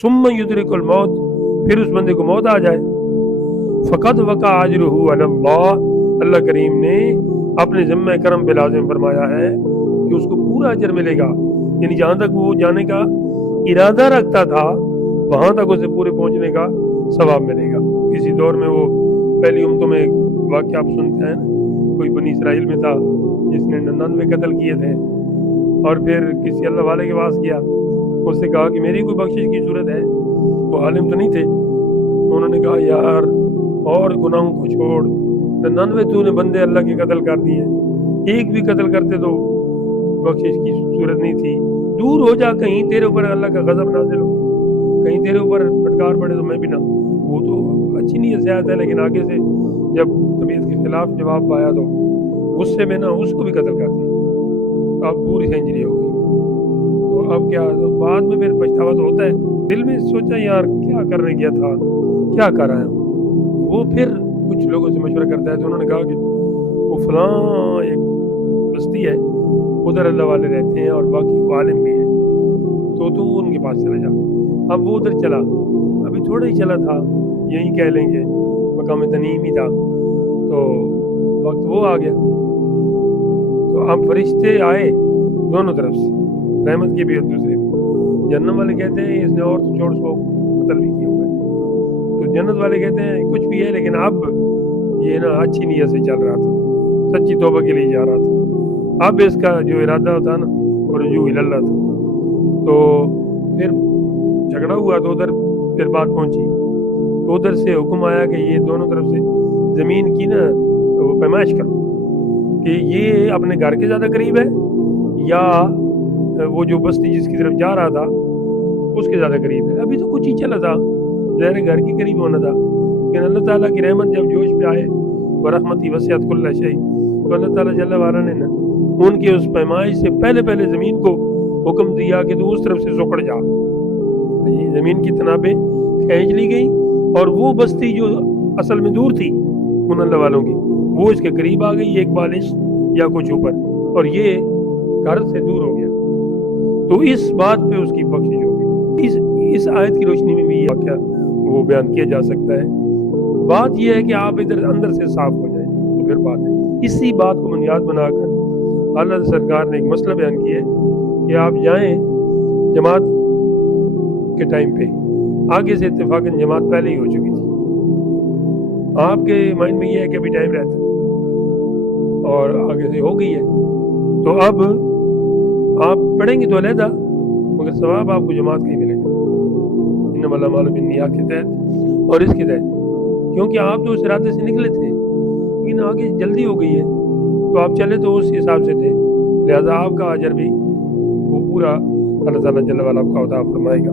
सुम्म युदरिकुल मौत, फिर उस बंदे को मौत आ जाए। फ़क़द वक़ा अजरुहु अलल्लाह, अल्लाह करीम ने अपने ज़िम्मे करम पे लाज़िम फरमाया है कि उसको पूरा अजर मिलेगा। यानी जहाँ तक वो जाने का इरादा रखता था वहाँ तक उसे पूरे पहुँचने का सवाब मिलेगा। किसी दौर में वो पहली उम्मतों में वाक़या आप सुनते हैं ना, कोई बनी इसराइल में था जिसने 99 कत्ल किए थे और फिर किसी अल्लाह वाले के पास गया, उससे कहा कि मेरी कोई बख्शिश की सूरत है। वो आलिम तो नहीं थे, उन्होंने कहा यार और गुनाहों को छोड़, 99 तूने बंदे अल्लाह के कत्ल कर दिए, एक भी कत्ल करते तो बख्शिश की सूरत नहीं थी। दूर हो जा, कहीं तेरे ऊपर अल्लाह का गज़ब नाज़िल हो, कहीं तेरे ऊपर फटकार पड़े तो मैं भी ना। वो तो अच्छी नीयत से आया था, लेकिन आगे से जब तबीयत के खिलाफ जवाब पाया तो गुस्से में ना उसको भी कत्ल कर दिया। अब पूरी सेंचुरी हो गई। तो अब क्या, तो बाद में फिर पछतावा तो होता है। दिल में सोचा यार क्या करने गया था, क्या कर रहा है। वो फिर कुछ लोगों से मशवरा करता है तो उन्होंने कहा कि वो फलां एक बस्ती है, उधर अल्लाह वाले रहते हैं और बाकी वो आलिम भी है, तो तू उनके पास चला जा। अब वो उधर चला, अभी थोड़ा ही चला था, यही कह लेंगे मकाम तनीम ही था, तो वक्त वो आ गया। तो अब फरिश्ते आए दोनों तरफ से, रहमत की भी और दूसरे भी। जन्नत वाले कहते हैं इसने और तो 400 कत्ल भी किए हुए, तो जन्नत वाले कहते हैं कुछ भी है, लेकिन अब ये ना अच्छी नीयत से चल रहा था, सच्ची तौबा के लिए जा रहा था। अब इसका जो इरादा था ना वो रुजू इल्लल्लाह था। तो फिर झगड़ा हुआ तो उधर फिर बात पहुंची, तो उधर से हुक्म आया कि ये दोनों तरफ से ज़मीन की ना वो पैमाइश करो कि ये अपने घर के ज़्यादा करीब है या वो जो बस्ती जिसकी तरफ जा रहा था उसके ज़्यादा करीब है। अभी तो कुछ ही चला था, ज़ाहिर घर के करीब होना था, लेकिन अल्लाह ताला की रहमत जब जोश पे आए, व रहमती वसिअत कुल्ल शै, तो अल्लाह ताला जल्ल वाला ने ना उनके उस पैमाइश से पहले पहले ज़मीन को हुक्म दिया कि तू उस तरफ से सुकड़ जा। ज़मीन की तनाबें खींच ली गई और वो बस्ती जो असल में दूर थी उन अल्लाह वालों की, वो इसके करीब आ गई, एक बालिश या कुछ ऊपर, और ये घर से दूर हो गया। तो इस बात पे उसकी बख्शिश हो गई। इस आयत की रोशनी में भी ये वाक़या वो बयान किया जा सकता है। बात यह है कि आप इधर अंदर से साफ हो जाए तो फिर बात है। इसी बात को बुनियाद बनाकर आला सरकार ने एक मसला बयान किया है कि आप जाएं जमात के टाइम पे, आगे से इत्तेफाकन जमात पहले ही हो चुकी थी, आपके माइंड में ये है कि अभी टाइम रहता है और आगे से हो गई है, तो अब आप पढ़ेंगे तो अलहदा, मगर सवाब आपको जमात का ही मिलेगा, इन्नमल अमालु बिन्नियात के तहत और इसके तहत, क्योंकि आप तो उस इरादे से निकले थे, लेकिन आगे जल्दी हो गई है तो आप चले तो उस हिसाब से थे, लिहाजा आपका अजर भी वो पूरा अल्लाह ताला जल्ल वाला आपका अता फरमाएगा।